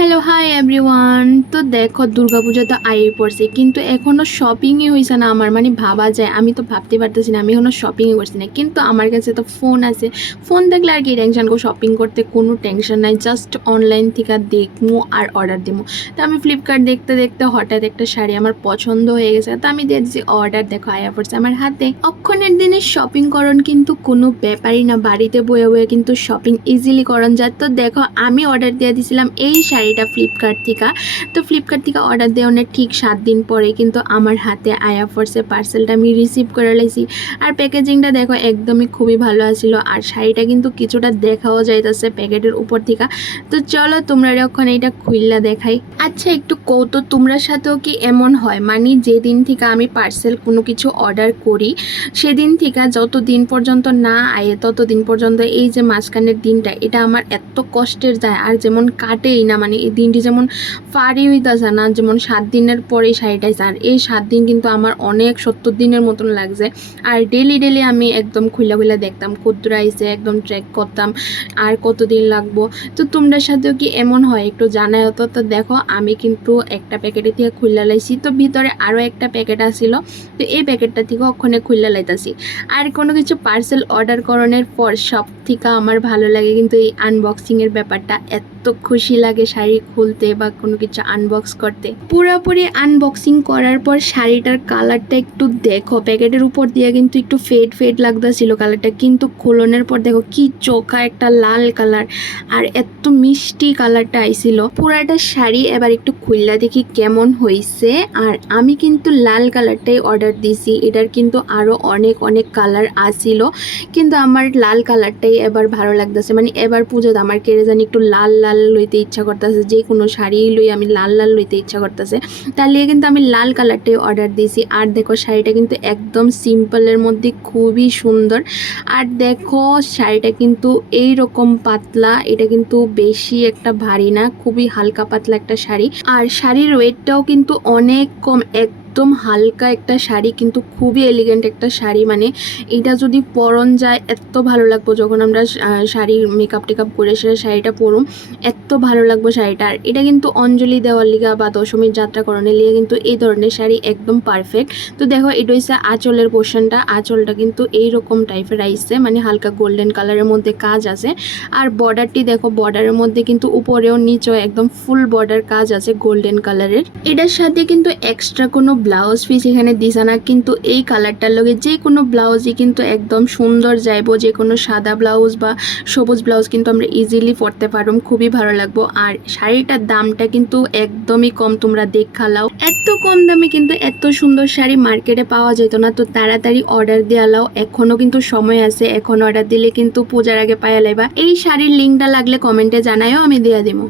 Hello hi everyone. তো দেখো দুর্গাপূজা তো আইয়ে পড়ছে, কিন্তু এখনও শপিংই হয়েছে না আমার। মানে ভাবা যায়, আমি তো ভাবতে পারতেছি না আমি এখনও শপিংই করছি না, কিন্তু আমার কাছে তো ফোন আছে। ফোন থাকলে আর কি টেনশন করবো, শপিং করতে কোনো টেনশন নাই। জাস্ট অনলাইন থেকে দেখবো আর অর্ডার দেবো। তো আমি ফ্লিপকার্ট দেখতে দেখতে হঠাৎ একটা শাড়ি আমার পছন্দ হয়ে গেছে, তো আমি দিয়ে দিচ্ছি অর্ডার। দেখো আয়া পড়ছে আমার হাতে। অক্ষণের দিনে শপিং করণ কিন্তু কোনো ব্যাপারই না, বাড়িতে বয়ে বয়ে কিন্তু শপিং ইজিলি করণ যায়। তো দেখো আমি অর্ডার দিয়ে দিয়েছিলাম এই শাড়িটা ফ্লিপকার্ট থেকে। তো ফ্লিপকার্ট থেকে অর্ডার দেওয়ার ঠিক 7 দিন পরে কিন্তু আমার হাতে আয়া পড়ছে। পার্সেলটা আমি রিসিভ করে লাইছি। আর প্যাকেজিংটা দেখো একদমই খুবই ভালো আছিল, আর শাড়িটা কিন্তু কিছুটা দেখাও যাইতেছে প্যাকেটের উপর থেকে। তো চলো তোমরা যখন এটা খুললা দেখাই। আচ্ছা একটু কৌতো তোমরা সাথেও কি এমন হয়, মানে যেদিন থেকে আমি পার্সেল কোনো কিছু অর্ডার করি সেদিন থেকে যতদিন পর্যন্ত না আয়ে ততদিন পর্যন্ত এই যে মাঝখানের দিনটা এটা আমার এত কষ্টের যায়, আর যেমন কাটেই না। মানে এই দিনটি যেমন ফারি হইতেছে না, যেমন 7 দিনের পরে শাড়িটাই। আর এই 7 দিন কিন্তু আমার অনেক 70 দিনের মতন লাগছে। আর ডেলি আমি একদম খুলে দেখতাম কদ্দুর আইসে, একদম ট্র্যাক করতাম আর কতদিন লাগবো। তো তোমরা সাথেও কি এমন হয় একটু জানাই হতো। তো দেখো আমি কিন্তু একটা প্যাকেটে থেকে খুলে লাইছি, তো ভিতরে আরও একটা প্যাকেট আসছিল। তো এই প্যাকেটটা থেকে ওখানে খুলে লাইতাছি। আর কোনো কিছু পার্সেল অর্ডার করানোর পর সব থেকে আমার ভালো লাগে কিন্তু এই আনবক্সিংয়ের ব্যাপারটা। এত খুশি লাগে শাড়ি খুলতে বা কোনো কিছু আনবক্স করতে। পুরোপুরি আনবক্সিং করার পর শাড়িটার কালারটা একটু দেখো, প্যাকেটের উপর দিয়ে কিন্তু একটু ফেড লাগতেছিল কালারটা, কিন্তু খোলনের পর দেখো কি চোখা একটা লাল কালার, আর এত মিষ্টি কালারটা আইছিল পুরাটা শাড়ি। এবার একটু খুললা দেখি কেমন হয়েছে। আর আমি কিন্তু লাল কালারটাই অর্ডার দিছি, এটার কিন্তু আরও অনেক কালার আসিল, কিন্তু আমার লাল কালারটাই এবার ভালো লাগতেছে। মানে এবার পুজোতে আমার কেড়ে জানি একটু লাল লইতে ইচ্ছা করতেছে, যে কোনো শাড়ি লই আমি লাল লইতে ইচ্ছা করতেছে। তাহলে কিন্তু আমি লাল কালারটাই অর্ডার দিয়েছি। আর দেখো শাড়িটা কিন্তু একদম সিম্পলের মধ্যে খুবই সুন্দর। আর দেখো শাড়িটা কিন্তু এই রকম পাতলা, এটা কিন্তু বেশি একটা ভারী না, খুবই হালকা পাতলা একটা শাড়ি। আর শাড়ির ওয়েটটাও কিন্তু অনেক কম, একদম হালকা একটা শাড়ি, কিন্তু খুবই এলিগেন্ট একটা শাড়ি। মানে এটা যদি পরন যায় এত ভালো লাগবো, যখন আমরা শাড়ির মেকআপ টেকআপ করে সে শাড়িটা পরুম এত ভালো লাগবো শাড়িটা। আর এটা কিন্তু অঞ্জলি দেওয়ার লিগা বা দশমীর যাত্রা করণের লিগে কিন্তু এই ধরনের শাড়ি একদম পারফেক্ট। তো দেখো এটা হচ্ছে আঁচলের পোর্শনটা, আঁচলটা কিন্তু এইরকম টাইপের আইসে, মানে হালকা গোল্ডেন কালারের মধ্যে কাজ আছে। আর বর্ডারটি দেখো, বর্ডারের মধ্যে কিন্তু উপরেও নিচেও একদম ফুল বর্ডার কাজ আছে গোল্ডেন কালারের। এটার সাথে কিন্তু এক্সট্রা কোনো ব্লাউজ পিস এখানে দিছে না, কিন্তু এই কালারটার লগে যে কোনো ব্লাউজই কিন্তু একদম সুন্দর যাইবো। যে কোনো সাদা ব্লাউজ বা সবুজ ব্লাউজ কিন্তু আমরা ইজিলি পরতে পারবো, খুবই ভালো লাগবো। আর শাড়িটার দামটা কিন্তু একদমই কম, তোমরা দেখালাও এত কম দামে কিন্তু এত সুন্দর শাড়ি মার্কেটে পাওয়া যেত না। তো তাড়াতাড়ি অর্ডার দিয়ে লাও, এখনো কিন্তু সময় আছে, এখন অর্ডার দিলে কিন্তু পূজার আগে পাইয়া লাইবা। এই শাড়ির লিঙ্কটা লাগলে কমেন্টে জানায়ও, আমি দিয়ে দিব।